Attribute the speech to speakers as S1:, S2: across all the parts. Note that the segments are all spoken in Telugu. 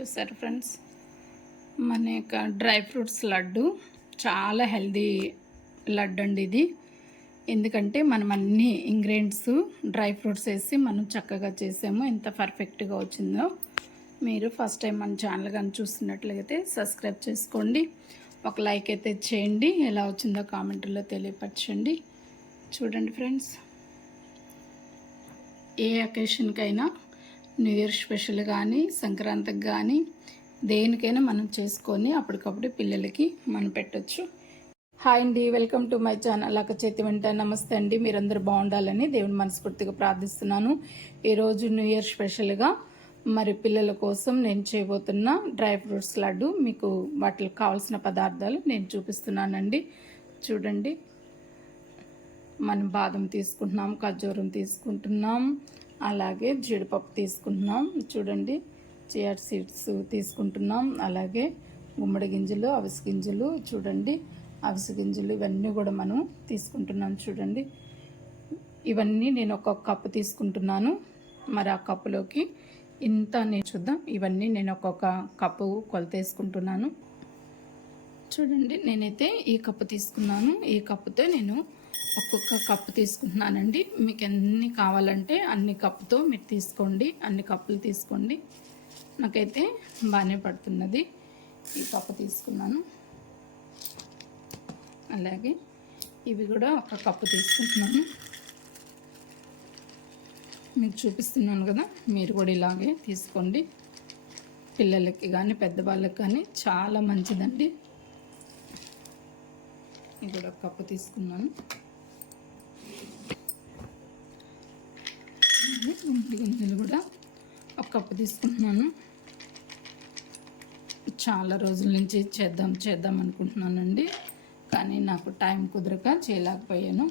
S1: చూసారు ఫ్రెండ్స్? మన యొక్క డ్రై ఫ్రూట్స్ లడ్డు. చాలా హెల్దీ లడ్డు అండి ఇది. ఎందుకంటే మనం అన్ని ఇంగ్రీడియంట్స్ డ్రై ఫ్రూట్స్ వేసి మనం చక్కగా చేసాము. ఎంత పర్ఫెక్ట్గా వచ్చిందో. మీరు ఫస్ట్ టైం మన ఛానల్ కానీ చూస్తున్నట్లయితే సబ్స్క్రైబ్ చేసుకోండి. ఒక లైక్ అయితే చేయండి. ఎలా వచ్చిందో కామెంట్లో తెలియపరచండి. చూడండి ఫ్రెండ్స్. ఏ అకేషన్కైనా న్యూ ఇయర్ స్పెషల్ కానీ సంక్రాంతికి కానీ దేనికైనా మనం చేసుకొని అప్పటికప్పుడు పిల్లలకి మనం పెట్టచ్చు. హాయ్ అండి వెల్కమ్ టు మై ఛానల్ అక్క చేతి వెంట నమస్తే అండి. మీరందరూ బాగుండాలని దేవుని మనస్ఫూర్తిగా ప్రార్థిస్తున్నాను. ఈరోజు న్యూ ఇయర్ స్పెషల్గా మరి పిల్లల కోసం నేను చేయబోతున్న డ్రై ఫ్రూట్స్ లడ్డు మీకు వాటికి కావాల్సిన పదార్థాలు నేను చూపిస్తున్నానండి. చూడండి. మనం బాదం తీసుకుంటున్నాం ఖర్జూరం తీసుకుంటున్నాం. అలాగే జీడిపప్పు తీసుకుంటున్నాం. చూడండి చియర్ సీడ్స్ తీసుకుంటున్నాం. అలాగే గుమ్మడి గింజలు అవిసి గింజలు చూడండి అవిసి గింజలు ఇవన్నీ కూడా మనం తీసుకుంటున్నాం చూడండి. ఇవన్నీ నేను ఒక కప్పు తీసుకుంటున్నాను. మరి ఆ కప్పులోకి ఇంత నేను చూద్దాం. ఇవన్నీ నేను ఒక్కొక్క కప్పు కొలత వేసుకుంటున్నాను. చూడండి నేనైతే ఈ కప్పు తీసుకున్నాను. ఈ కప్పుతో నేను ఒక్కొక్క కప్పు తీసుకుంటున్నానండి. మీకు ఎన్ని కావాలంటే అన్ని కప్పుతో మీరు తీసుకోండి. అన్ని కప్పులు తీసుకోండి. నాకైతే బాగానే పడుతున్నది. ఈ కప్పు తీసుకున్నాను. అలాగే ఇవి కూడా ఒక కప్పు తీసుకుంటున్నాను. మీకు చూపిస్తున్నాను కదా మీరు కూడా ఇలాగే తీసుకోండి. పిల్లలకి కానీ పెద్దవాళ్ళకి కానీ చాలా మంచిదండి. ఇది కూడా ఒక కప్పు తీసుకున్నాను. గుంపుడు గింజలు కూడా ఒక కప్పు తీసుకుంటున్నాను. చాలా రోజుల నుంచి చేద్దాం చేద్దాం అనుకుంటున్నానండి. కానీ నాకు టైం కుదరక చేయలేకపోయాను.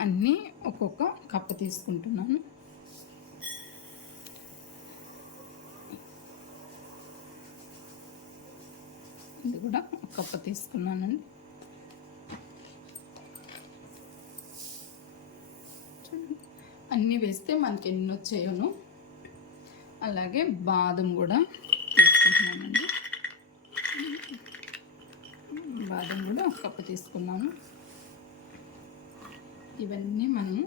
S1: అన్నీ ఒక్కొక్క కప్పు తీసుకుంటున్నాను. ఇది కూడా ఒక కప్పు తీసుకున్నానండి. అన్నీ వేస్తే మనకి ఎన్ని వచ్చాయోను అలాగే బాదం కూడా తీసుకుంటున్నానండి. బాదం కూడా ఒక కప్పు తీసుకున్నాను. ఇవన్నీ మనము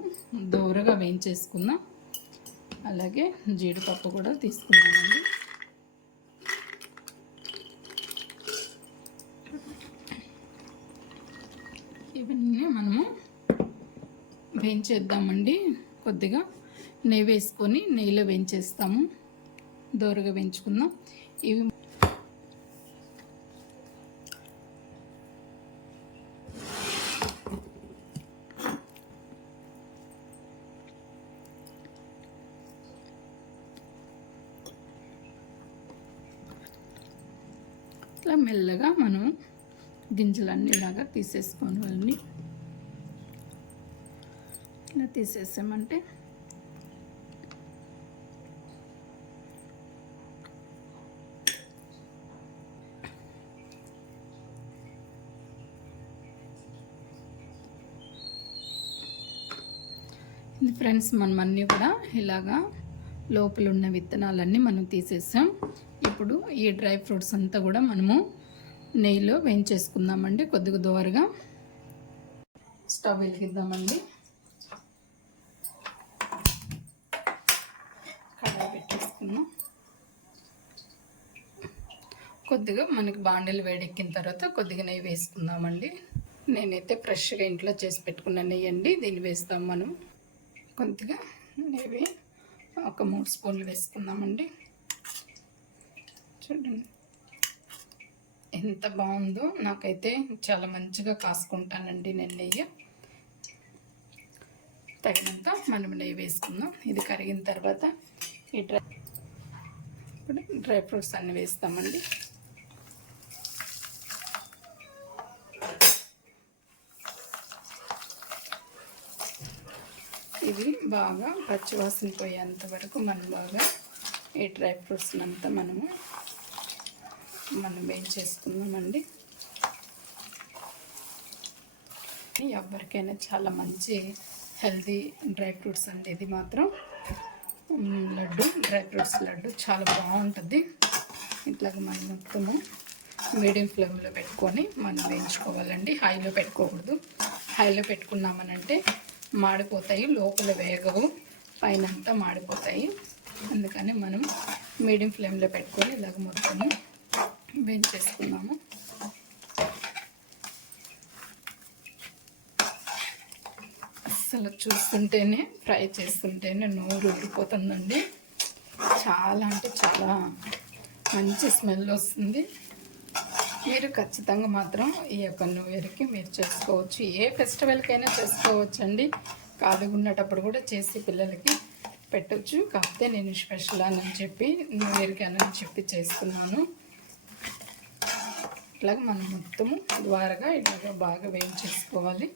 S1: దూరగా వేయించేసుకుందాం అలాగే జీడిపప్పు కూడా తీసుకున్నామండి ఇవన్నీ మనము వేయించేద్దామండి. కొద్దిగా నెయ్యి వేసుకొని నెయ్యిలో వేయించేస్తాము. దోరగా వేయించుకుందాం. ఇవి ఇట్లా మెల్లగా మనం గింజలన్నీ ఇలాగా తీసేసుకోవాలి. వాళ్ళని ఇలా తీసేసామంటే ఇది ఫ్రెండ్స్ మనం అన్నీ కూడా ఇలాగా లోపల ఉన్న విత్తనాలన్నీ మనం తీసేసాం. ఇప్పుడు ఈ డ్రై ఫ్రూట్స్ అంతా కూడా మనము నెయ్యిలో వేయించేసుకుందామండి కొద్దిగా దోరగా. స్టవ్ వెలిగిద్దామండి కడాయి పెట్టేసుకున్నాం కొద్దిగా మనకి బాండలు వేడెక్కిన తర్వాత కొద్దిగా నెయ్యి వేసుకుందామండి. నేనైతే ఫ్రెష్గా ఇంట్లో చేసి పెట్టుకున్న నెయ్యి అండి దీన్ని వేస్తాం మనం. కొద్దిగా నెయ్యి ఒక మూడు స్పూన్లు వేసుకుందామండి. చూడండి. ఎంత బాగుందో నాకైతే చాలా మంచిగా కాసుకుంటానండి నేను నెయ్యి. తగినంత మనం నెయ్యి వేసుకుందాం. ఇది కరిగిన తర్వాత ఈ డ్రై ఇప్పుడు డ్రై ఫ్రూట్స్ అన్నీ వేస్తామండి. ఇవి బాగా పచ్చివాసన పోయేంత వరకు మనం బాగా ఈ డ్రై ఫ్రూట్స్ అంతా మనము మనం వేయించేసుకుందామండి ఎవరికైనా చాలా మంచి హెల్తీ డ్రై ఫ్రూట్స్ అండి ఇది మాత్రం. లడ్డు డ్రై ఫ్రూట్స్ లడ్డు చాలా బాగుంటుంది. ఇట్లాగ మనం మొత్తము మీడియం ఫ్లేమ్లో పెట్టుకొని మనం వేయించుకోవాలండి. హైలో పెట్టుకోకూడదు. హైలో పెట్టుకున్నామనంటే మాడిపోతాయి లోపల వేగవు పైన అంతా మాడిపోతాయి. అందుకని మనం మీడియం ఫ్లేమ్లో పెట్టుకొని ఇలాగ మొత్తము వేయించేసుకున్నాము. అసలు చూస్తుంటేనే ఫ్రై చేస్తుంటేనే నోరు ఊరిపోతుందండి. చాలా అంటే చాలా మంచి స్మెల్ వస్తుంది. మీరు ఖచ్చితంగా మాత్రం ఈ యొక్క న్యూ ఇయర్కి మీరు చేసుకోవచ్చు. ఏ ఫెస్టివల్కైనా చేసుకోవచ్చు అండి ఖాళీగా ఉన్నటప్పుడు కూడా చేసి పిల్లలకి పెట్టచ్చు. కాకపోతే నేను స్పెషల్ అని చెప్పి న్యూ ఇయర్కి అని చెప్పి చేస్తున్నాను. ఇట్లాగ మనం మొత్తము ద్వారగా ఇట్లాగ బాగా వేయించేసుకోవాలి.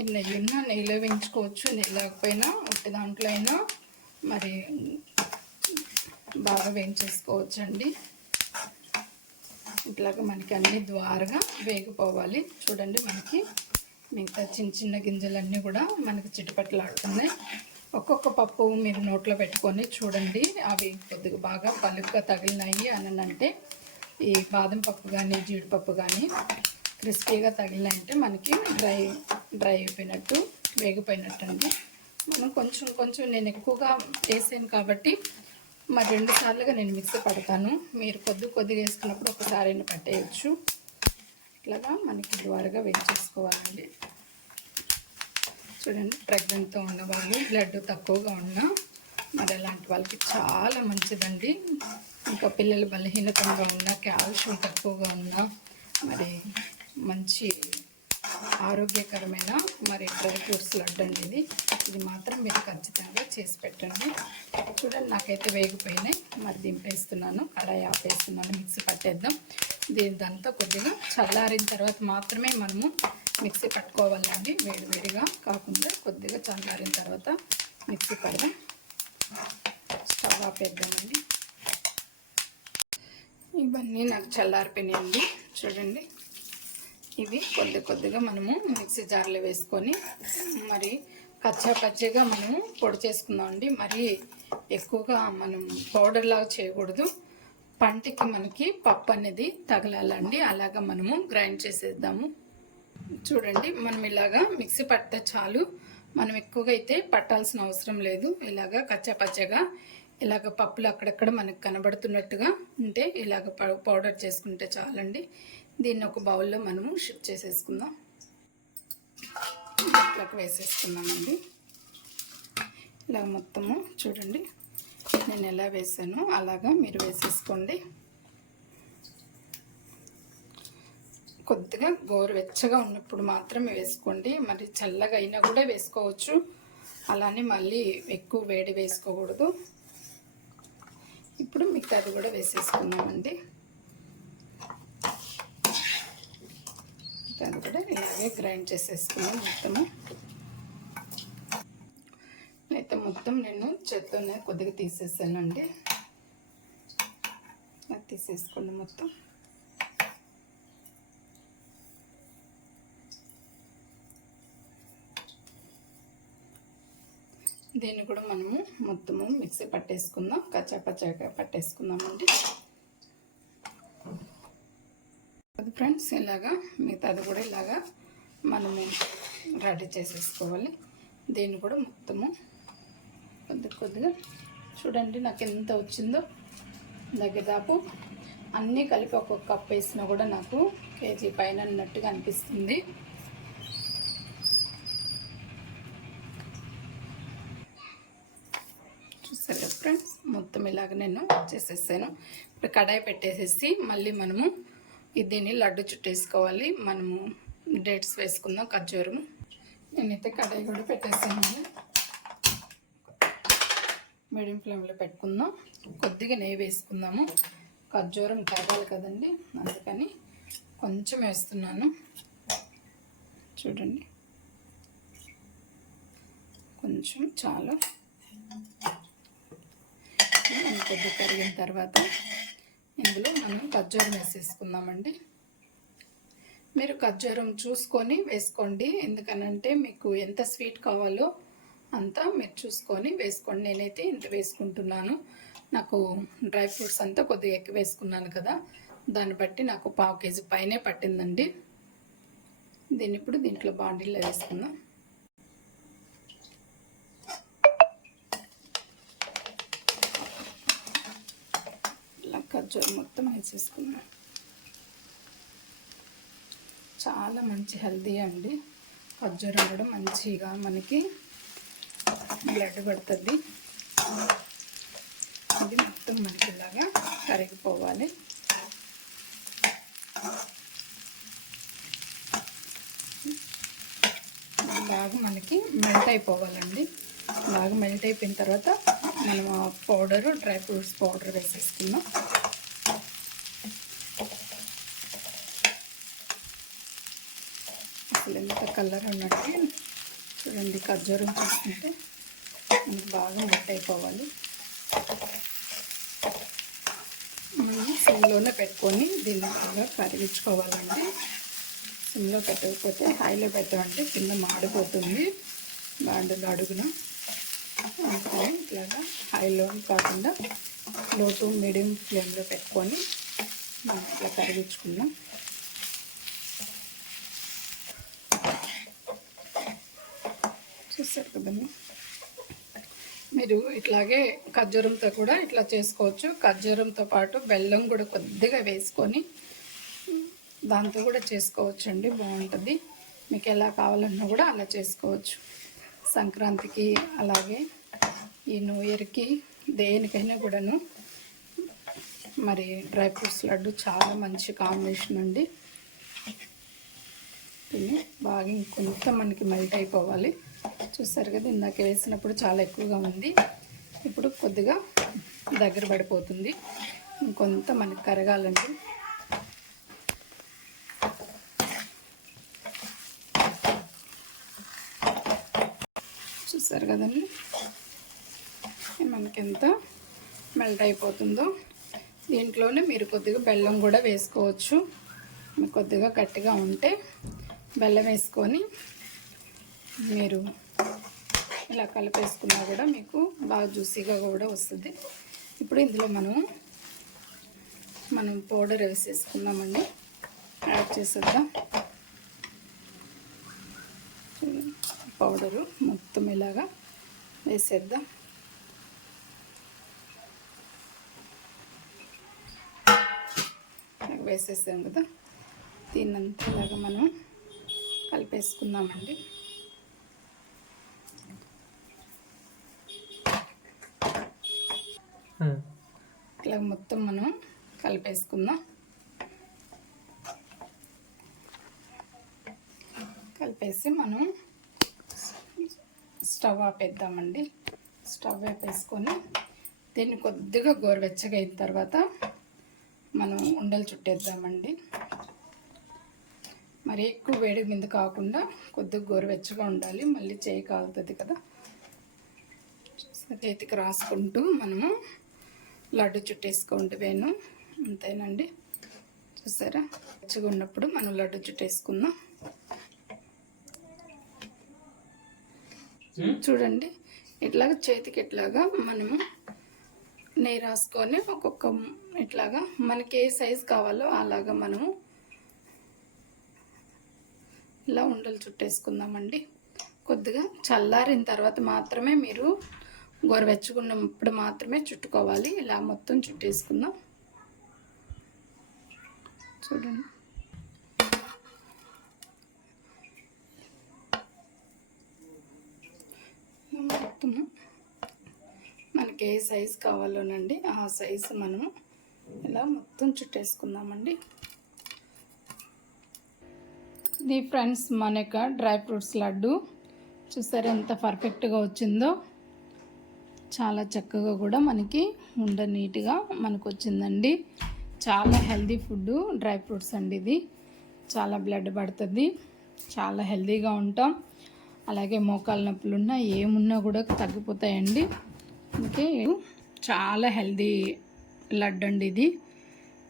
S1: మీరు నెయ్యి ఉన్నా నెయ్యిలో వేయించుకోవచ్చు నెయ్యి లేకపోయినా ఒకటి దాంట్లో అయినా మరి బాగా వేయించేసుకోవచ్చు అండి ఇట్లాగా మనకి అన్ని ద్వారగా వేగిపోవాలి. చూడండి మనకి మిగతా చిన్న చిన్న గింజలన్నీ కూడా మనకి చిటపట్లాడుతున్నాయి. ఒక్కొక్క పప్పు మీరు నోట్లో పెట్టుకొని చూడండి అవి కొద్దిగా బాగా పలుగ్గా తగిలినాయి అని అంటే ఈ బాదం పప్పు కానీ జీడిపప్పు కానీ క్రిస్పీగా తగిలినాయంటే మనకి డ్రై డ్రై అయిపోయినట్టు వేగిపోయినట్టు అండి మనం కొంచెం కొంచెం నేను ఎక్కువగా వేసాను కాబట్టి మరి రెండు సార్లుగా నేను మిక్సీ పడతాను. మీరు కొద్ది కొద్దిగా వేసుకున్నప్పుడు ఒకసారి పట్టేయచ్చు. ఇట్లాగా మనకి ద్వారగా వేయించేసుకోవాలండి చూడండి ప్రెగ్నెంట్తో ఉన్నవాళ్ళు బ్లడ్ తక్కువగా ఉన్నా మరి అలాంటి వాళ్ళకి చాలా మంచిదండి. ఇంకా పిల్లలు బలహీనతంగా ఉన్న కాల్షియం తక్కువగా ఉన్నా మరి మంచి ఆరోగ్యకరమైన మరి డ్రై ఫ్రూట్స్ లడ్డు అండి ఇది. ఇది మాత్రం మీరు ఖచ్చితంగా చేసి పెట్టండి. చూడండి నాకైతే వేగిపోయినాయి. మరి దింపేస్తున్నాను. కడాయి ఆపేస్తున్నాను. మిక్సీ పట్టేద్దాం. దీనిదంతా కొద్దిగా చల్లారిన తర్వాత మాత్రమే మనము మిక్సీ పట్టుకోవాలండి. వేడివేడిగా కాకుండా కొద్దిగా చల్లారిన తర్వాత మిక్సీ పడదాం. స్టవ్ ఆపేద్దామండి. ఇవన్నీ నాకు చల్లారిపోయినాయండి. చూడండి. ఇవి కొద్ది కొద్దిగా మనము మిక్సీ జార్లో వేసుకొని మరి కచ్చా పచ్చిగా మనము పొడి చేసుకుందామండి మరి ఎక్కువగా మనం పౌడర్ లాగా చేయకూడదు. పంటికి మనకి పప్పు అనేది తగలాలండి. అలాగా మనము గ్రైండ్ చేసేద్దాము. చూడండి మనం ఇలాగా మిక్సీ పడితే చాలు. మనం ఎక్కువగా అయితే పట్టాల్సిన అవసరం లేదు. ఇలాగా కచ్చా పచ్చగా ఇలాగ పప్పులు అక్కడక్కడ మనకు కనబడుతున్నట్టుగా ఉంటే ఇలాగ పౌడర్ చేసుకుంటే చాలండి. దీన్ని ఒక బౌల్లో మనము షిఫ్ట్ చేసేసుకుందాం. ఇట్లాగ వేసేసుకుందామండి. ఇలా మొత్తము చూడండి. నేను ఎలా వేసానో అలాగా మీరు వేసేసుకోండి. కొద్దిగా గోరువెచ్చగా ఉన్నప్పుడు మాత్రమే వేసుకోండి. మరి చల్లగా అయినా కూడా వేసుకోవచ్చు. అలానే మళ్ళీ ఎక్కువ వేడి వేసుకోకూడదు. ఇప్పుడు మిగతాది కూడా వేసేసుకున్నామండి మిగతాది కూడా ఇలాగే గ్రైండ్ చేసేసుకున్నాం మొత్తము. అయితే మొత్తం నేను చేత్తోనే కొద్దిగా తీసేసానండి. అది తీసేసుకోండి మొత్తం. దీన్ని కూడా మనము మొత్తము మిక్సీ పట్టేసుకుందాం. కచ్చా పచ్చాగా పట్టేసుకుందామండి అది ఫ్రెండ్స్ ఇలాగా మిగతాది కూడా ఇలాగా మనము రెడీ చేసేసుకోవాలి. దీన్ని కూడా మొత్తము కొద్ది కొద్దిగా చూడండి నాకు ఎంత వచ్చిందో. దగ్గరదాపు అన్నీ కలిపి ఒక్కొక్క కప్ వేసినా కూడా నాకు కేజీ పైన అన్నట్టుగా అనిపిస్తుంది. చూసారు ఫ్రెండ్స్ మొత్తం ఇలాగ నేను చేసేసాను. ఇప్పుడు కడాయి పెట్టేసేసి మళ్ళీ మనము దీన్ని లడ్డు చుట్టేసుకోవాలి. మనము డేట్స్ వేసుకుందాం ఖర్జూరం నేనైతే కడాయి కూడా పెట్టేసాను. మీడియం ఫ్లేమ్లో పెట్టుకుందాం. కొద్దిగా నెయ్యి వేసుకుందాము. ఖర్జూరం కావాలి కదండి అందుకని కొంచెం వేస్తున్నాను. చూడండి. కొంచెం చాలు. కొద్దిగా కరిగిన తర్వాత ఇందులో మనం ఖర్జూరం వేసేసుకుందామండి. మీరు ఖర్జూరం చూసుకొని వేసుకోండి. ఎందుకనంటే మీకు ఎంత స్వీట్ కావాలో అంతా మీరు చూసుకొని వేసుకోండి. నేనైతే ఇంత వేసుకుంటున్నాను. నాకు డ్రై ఫ్రూట్స్ అంతా కొద్దిగా ఎక్కువ వేసుకున్నాను కదా. దాన్ని బట్టి నాకు పావు కేజీ పైనే పట్టిందండి. దీన్ని ఇప్పుడు దీంట్లో బాండీలో వేసుకుందాం ఇలా ఖర్జూరం మొత్తం వేసేసుకున్నాం చాలా మంచి హెల్దీ అండి. ఖర్జూరం కూడా మంచిగా మనకి బ్లడ్ పడుతుంది. ఇది మొత్తం మంచిలాగా కరిగిపోవాలి. బాగా మనకి మెల్ట్ అయిపోవాలండి. బాగా మెల్ట్ అయిపోయిన తర్వాత మనం పౌడరు డ్రై ఫ్రూట్స్ పౌడర్ వేసేసుకున్నాం అసలు ఎంత కలర్ ఉన్నట్టు చూడండి ఖర్జూరం చూసుకుంటే మనకు బాగా మెల్ట్ అయిపోవాలి. మనం సిమ్లోనే పెట్టుకొని దీన్ని బాగా కరిగించుకోవాలండి. సిమ్లో పెట్టకపోతే హైలో పెట్టమంటే కింద మాడిపోతుంది బాండలు అడుగున. అందుకని ఇట్లాగా హైలో కాకుండా లో టు మీడియం ఫ్లేమ్లో పెట్టుకొని మనం ఇట్లా కరిగించుకున్నాం కదండి మీరు ఇట్లాగే ఖర్జూరంతో కూడా ఇట్లా చేసుకోవచ్చు. ఖర్జూరంతో పాటు బెల్లం కూడా కొద్దిగా వేసుకొని దాంతో కూడా చేసుకోవచ్చు అండి బాగుంటుంది. మీకు ఎలా కావాలన్నా కూడా అలా చేసుకోవచ్చు. సంక్రాంతికి అలాగే ఈ న్యూ ఇయర్కి దేనికైనా కూడాను. మరి డ్రై ఫ్రూట్స్ లడ్డు చాలా మంచి కాంబినేషన్ అండి. బాగా ఇంకొంత మనకి మెల్ట్ అయిపోవాలి. చూసారు కదా ఇందాక వేసినప్పుడు చాలా ఎక్కువగా ఉంది. ఇప్పుడు కొద్దిగా దగ్గర పడిపోతుంది. ఇంకొంత మనకి కరగాలండి చూస్తారు కదండి? మనకి ఎంత మెల్ట్ అయిపోతుందో. దీంట్లోనే మీరు కొద్దిగా బెల్లం కూడా వేసుకోవచ్చు. కొద్దిగా గట్టిగా ఉంటే బెల్లం వేసుకొని మీరు ఇలా కలిపేసుకున్నా కూడా మీకు బాగా జ్యూసీగా కూడా వస్తుంది. ఇప్పుడు ఇందులో మనం మనం పౌడర్ వేసేసుకుందామండి. యాడ్ చేసేద్దాం. పౌడరు మొత్తం ఇలాగా వేసేద్దాం. వేసేసాం కదా. దీన్నంతా ఇలాగా మనం కలిపేసుకుందామండి. ఇట్లా మొత్తం మనం కలిపేసుకుందాం. కలిపేసి మనం స్టవ్ ఆపేద్దామండి. స్టవ్ ఆపేసుకొని దీన్ని కొద్దిగా గోరువెచ్చగా అయిన తర్వాత మనం ఉండలు చుట్టేద్దామండి. మరి ఎక్కువ వేడి మీద కాకుండా కొద్దిగా గోరువెచ్చగా ఉండాలి. మళ్ళీ చేయి కాలుతుంది కదా. చేతికి రాసుకుంటూ మనము లడ్డు చుట్టేసుకోండి వేను అంతేనండి. చూసారా? వెచ్చగా ఉన్నప్పుడు మనం లడ్డు చుట్టేసుకుందాం. చూడండి. ఇట్లాగా చేతికి ఇట్లాగా మనము నెయ్యి రాసుకొని ఒక్కొక్క ఇట్లాగా మనకి ఏ సైజు కావాలో అలాగా మనము ఇలా ఉండలు చుట్టేసుకుందామండి. కొద్దిగా చల్లారిన తర్వాత మాత్రమే మీరు గోరువెచ్చుకున్నప్పుడు మాత్రమే చుట్టుకోవాలి. ఇలా మొత్తం చుట్టేసుకుందాం. చూడండి. మనకి ఏ సైజు కావాలోనండి ఆ సైజు మనము ఇలా మొత్తం చుట్టేసుకుందామండి. ఇది ఫ్రెండ్స్ మన యొక్క డ్రై ఫ్రూట్స్ లడ్డు. చూసారు ఎంత పర్ఫెక్ట్గా వచ్చిందో? చాలా చక్కగా కూడా మనకి ఉండ నీట్గా మనకు వచ్చిందండి చాలా హెల్దీ ఫుడ్ డ్రై ఫ్రూట్స్ అండి ఇది. చాలా బ్లడ్ పడుతుంది. చాలా హెల్దీగా ఉంటాం. అలాగే మోకాలు నొప్పులు ఉన్నా ఏమున్నా కూడా తగ్గిపోతాయండి. ఓకే. చాలా హెల్దీ లడ్డు అండి ఇది.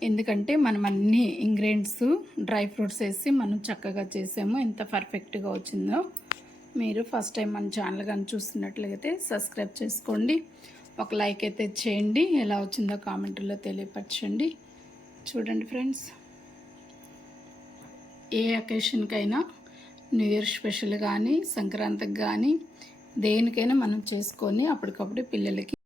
S1: ఎందుకంటే మనం అన్ని ఇంగ్రీడియంట్స్ డ్రై ఫ్రూట్స్ వేసి మనం చక్కగా చేసాము. ఎంత పర్ఫెక్ట్గా వచ్చిందో. మీరు ఫస్ట్ టైం మన ఛానల్ కానీ చూస్తున్నట్లయితే సబ్స్క్రైబ్ చేసుకోండి. ఒక లైక్ అయితే చేయండి. ఎలా వచ్చిందో కామెంట్లో తెలియపరచండి. చూడండి ఫ్రెండ్స్. ఏ అకేషన్కైనా న్యూ ఇయర్ స్పెషల్ కానీ సంక్రాంతికి కానీ దేనికైనా మనం చేసుకొని అప్పటికప్పుడు పిల్లలకి